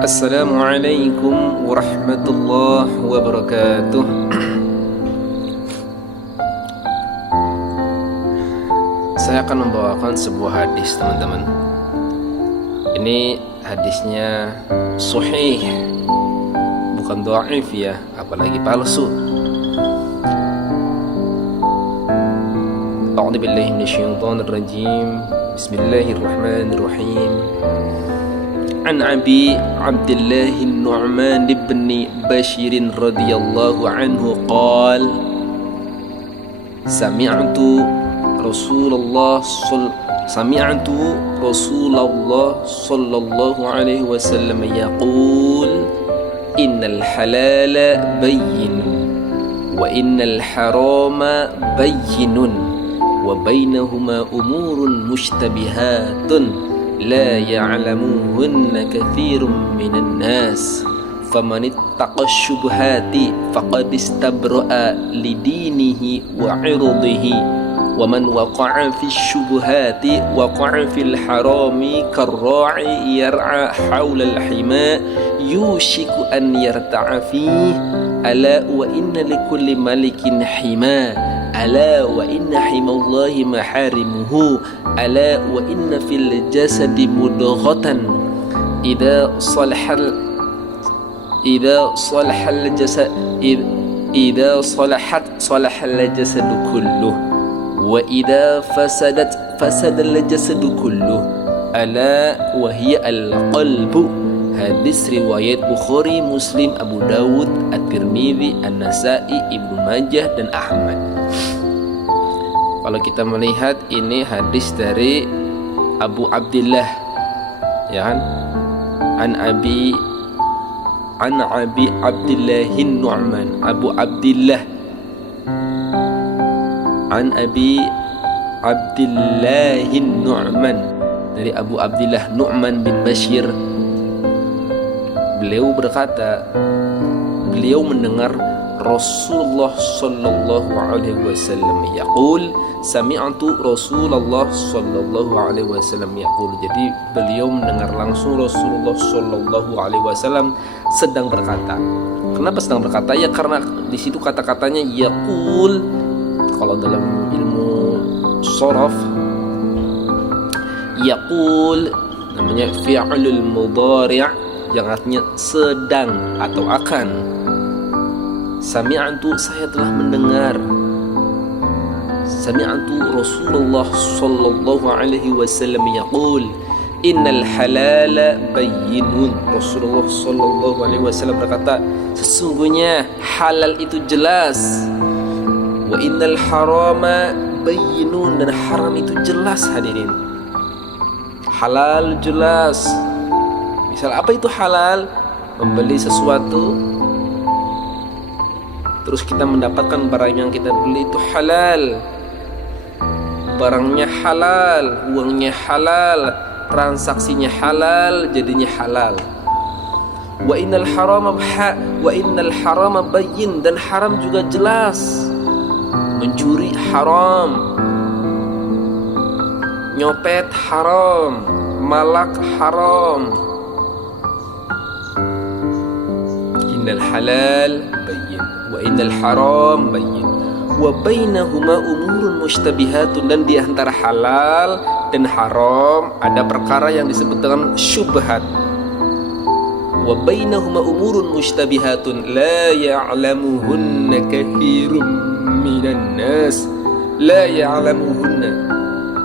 Assalamualaikum warahmatullahi wabarakatuh. Saya akan membawakan sebuah hadis, teman-teman. Ini hadisnya sahih, bukan dhaif ya, apalagi palsu. A'udzu billahi minasyaitonir rajim. Bismillahirrahmanirrahim. An Abi Abdullah Nu'man bin Bashir radhiyallahu anhu qala Sami'tu Rasulullah sallallahu alaihi wasallam yaqul innal halala bayyin wa innal harama bayyinun wa bainahuma umurun mushtabihatun la ya'lamuhunna katsirun minan nas faman ittaqa syubhati faqad istabra'a lidinihi wa 'irdihi wa man waqa'a fi syubhati waqa'a fil harami karra'i yar'a hawla al-hima yushiku an yarta'a fihi ala wa inna likulli malikin hima ala wa inna himallahi maharimuhu ala wa inna fil jasadi mudghatan idza salahat salahal jasadu kulluh wa idza fasadal jasadu kulluh ala wa hiya al qalbu. Hadis riwayat Bukhari, Muslim, Abu Dawud, At-Tirmidzi, An-Nasa'i, Ibnu Majah dan Ahmad. Kalau kita melihat ini hadis dari Abu Abdillah, ya kan? An Abi Abdillahin Nu'man, Abu Abdillah. An Abi Abdillahin Nu'man, dari Abu Abdillah Nu'man bin Bashir. Beliau berkata, beliau mendengar Rasulullah sallallahu alaihi wasallam yaqul, sami'tu Rasulullah sallallahu alaihi wasallam yaqul. Jadi beliau mendengar langsung Rasulullah sallallahu alaihi wasallam sedang berkata. Kenapa sedang berkata? Ya karena di situ kata-katanya yaqul. Kalau dalam ilmu shoraf, yaqul namanya fi'lul mudhari' yang artinya sedang atau akan. Sami'tu, saya telah mendengar. Sami'tu Rasulullah sallallahu alaihi wasallam yaqul innal halala bayyinun. Rasulullah sallallahu alaihi wasallam berkata, sesungguhnya halal itu jelas. Wa innal harama bayyinun, dan haram itu jelas. Hadirin, halal jelas. Misal apa itu halal? Membeli sesuatu terus kita mendapatkan barang yang kita beli itu halal. Barangnya halal, uangnya halal, transaksinya halal, jadinya halal. Wa innal harama bayyin, dan haram juga jelas. Mencuri haram, nyopet haram, malak haram. Innal halal bayyin wa innal haram bayyin wa bainahuma umurun mushtabihatun, dan di antara halal dan haram ada perkara yang disebut dengan syubhat. Wa bainahuma umurun mushtabihatun la ya'lamuhunna katsirun minan nas. La ya'lamuhunna,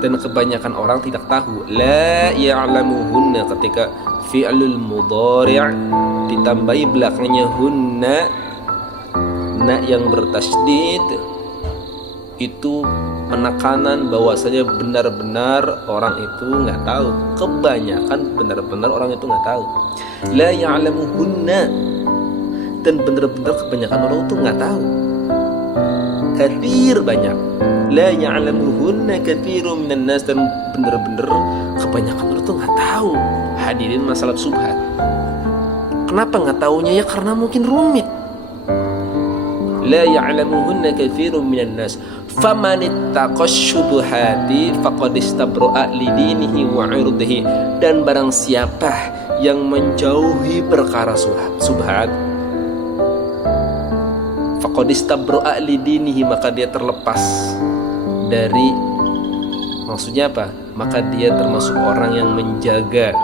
dan kebanyakan orang tidak tahu. La ya'lamuhunna, ketika fi'lul mudhari' ditambahi belakangnya hunna, na yang bertasydid, itu penekanan bahwasanya benar-benar orang itu nggak tahu. Kebanyakan benar-benar orang itu nggak tahu. La ya'lamuhunna, dan benar-benar kebanyakan orang itu nggak tahu. Katsir, banyak. La ya'lamuhunna katsirun minan nas, dan benar-benar kebanyakan orang itu nggak tahu. Hadirin, masalah subhat. Kenapa nggak taunya? Ya karena mungkin rumit. La ya'lamuhunna katsirun minan nas faman ittaqash syubuhati faqad istabra'a lidinihi wa 'irdihi. Dan barang siapa yang menjauhi perkara subhat, faqad istabro'a lidinihi, maka dia terlepas dari, maksudnya apa? Maka dia termasuk orang yang menjaga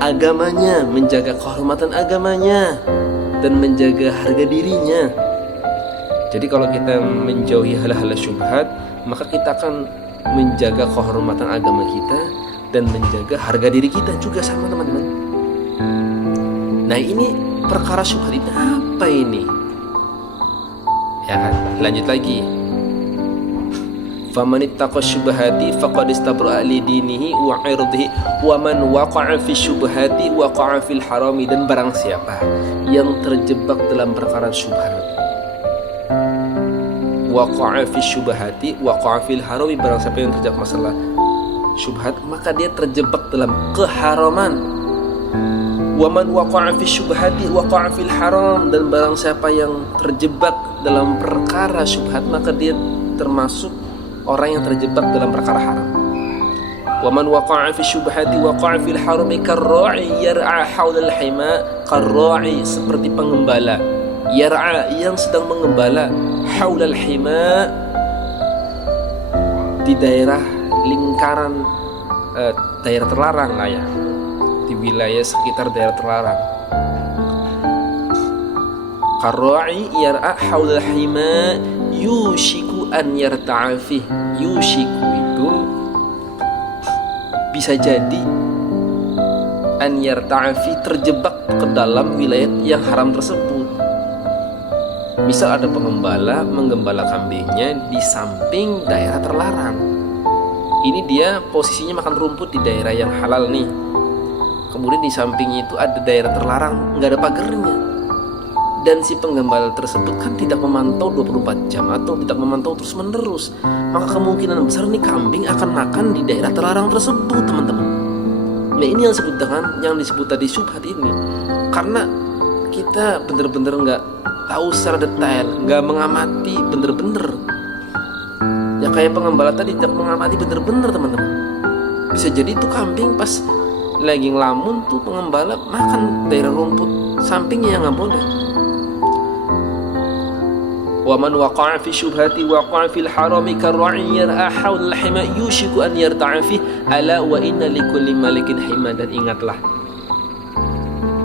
agamanya, menjaga kehormatan agamanya, dan menjaga harga dirinya. Jadi kalau kita menjauhi hal-hal syubhat, maka kita akan menjaga kehormatan agama kita dan menjaga harga diri kita juga sama, teman-teman. Nah, ini perkara syubhat ini apa ini? Ya kan? Lanjut lagi. Faman ittaqa syubhati faqad istabra'a li dinihi wa 'irdihi wa man waqa'a fi syubhati waqa'a fil harami, dan barang siapa yang terjebak dalam perkara syubhat, waqa'a fi syubhati waqa'a fil harami, barang siapa yang terjebak masalah syubhat maka dia terjebak dalam keharaman. Wa man waqa'a fi syubhati waqa'a fil haram, dan barang siapa yang terjebak dalam perkara syubhat maka dia termasuk orang yang terjebak dalam perkara haram. Wa man waqa'a fi syubhati waqa'a fil harami karra'i yar'a haulal hima, karra'i seperti pengembala, yar'a yang sedang mengembala, haulal hima di daerah lingkaran daerah terlarang lah ya, di wilayah sekitar daerah terlarang. Karra'i yar'a haulal hima yushiku an yarta'afih. Yushiku itu bisa jadi an yarta'afih, terjebak ke dalam wilayah yang haram tersebut. Misal ada pengembala menggembala kambingnya di samping daerah terlarang. Ini dia posisinya makan rumput di daerah yang halal nih. Kemudian di sampingnya itu ada daerah terlarang, nggak ada pagernya. Dan si penggembala tersebut kan tidak memantau 24 jam atau tidak memantau terus menerus, maka kemungkinan besar nih kambing akan makan di daerah terlarang tersebut, teman-teman. Nah, ini yang disebut tadi syubhat ini, karena kita bener-bener nggak tahu secara detail, nggak mengamati bener-bener. Ya kayak pengembala tadi tidak mengamati bener-bener, teman-teman. Bisa jadi tuh kambing pas lagi ngelamun tuh pengembala makan daerah rumput sampingnya yang nggak boleh. Wa man waqa'a fi syubhati waqa'a fil harami karra'i yar'a haulal hima yushiku an yarta'a fi ala wa inna likulli malikin hima. Dan ingatlah,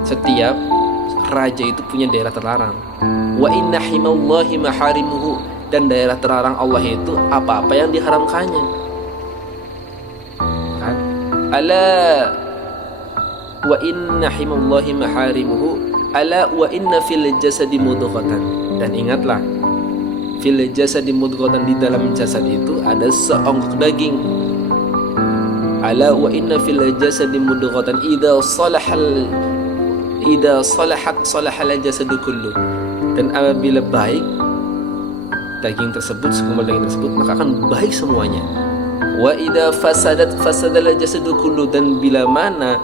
setiap raja itu punya daerah terlarang. Wa inna himallahi maharimuhu, dan daerah terlarang Allah itu apa-apa yang diharamkannya. Kan? Ala wa inna himallahi maharimuhu ala wa inna fil jasadi mudghatan. Dan ingatlah, fil jasadi mudghatan, di dalam jasad itu ada seonggok daging. Ala wa inna fil jasadi mudghatan idza salahat salahal jasadu kullu. Dan apabila baik daging tersebut, segumpal daging tersebut, maka akan baik semuanya. Wa idza fasadal jasadu kullu, dan bila mana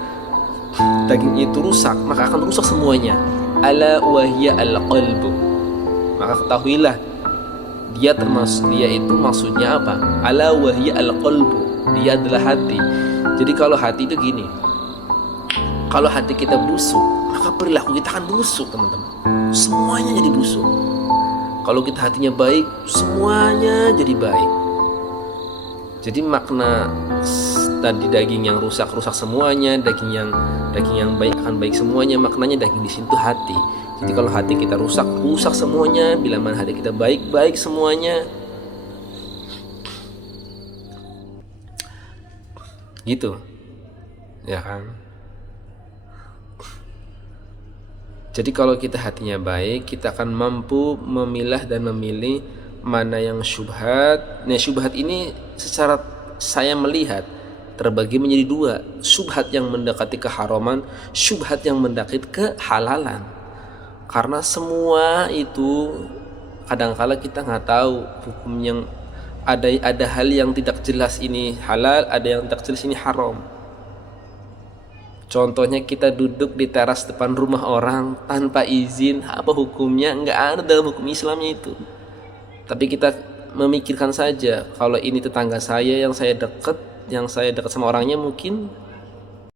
daging itu rusak maka akan rusak semuanya. Ala wa hiya al-qalbu, maka ketahuilah dia itu maksudnya apa? Ala wa hiya al-qalbu, dia adalah hati. Jadi kalau hati itu gini, kalau hati kita busuk maka perilaku kita akan busuk, teman-teman. Semuanya jadi busuk. Kalau kita hatinya baik, semuanya jadi baik. Jadi makna tadi daging yang rusak semuanya, daging yang baik akan baik semuanya, maknanya daging di situ hati. Jadi kalau hati kita rusak semuanya, bila mana hati kita baik semuanya. Gitu. Ya kan? Jadi kalau kita hatinya baik, kita akan mampu memilah dan memilih mana yang syubhat. Nah, syubhat ini secara saya melihat terbagi menjadi dua. Syubhat yang mendekati keharaman, syubhat yang mendekati kehalalan. Karena semua itu kadang-kala kita nggak tahu hukum yang ada hal yang tidak jelas ini halal, ada yang tidak jelas ini haram. Contohnya kita duduk di teras depan rumah orang tanpa izin, apa hukumnya? Nggak ada dalam hukum Islamnya itu. Tapi kita memikirkan saja, kalau ini tetangga saya yang saya dekat sama orangnya mungkin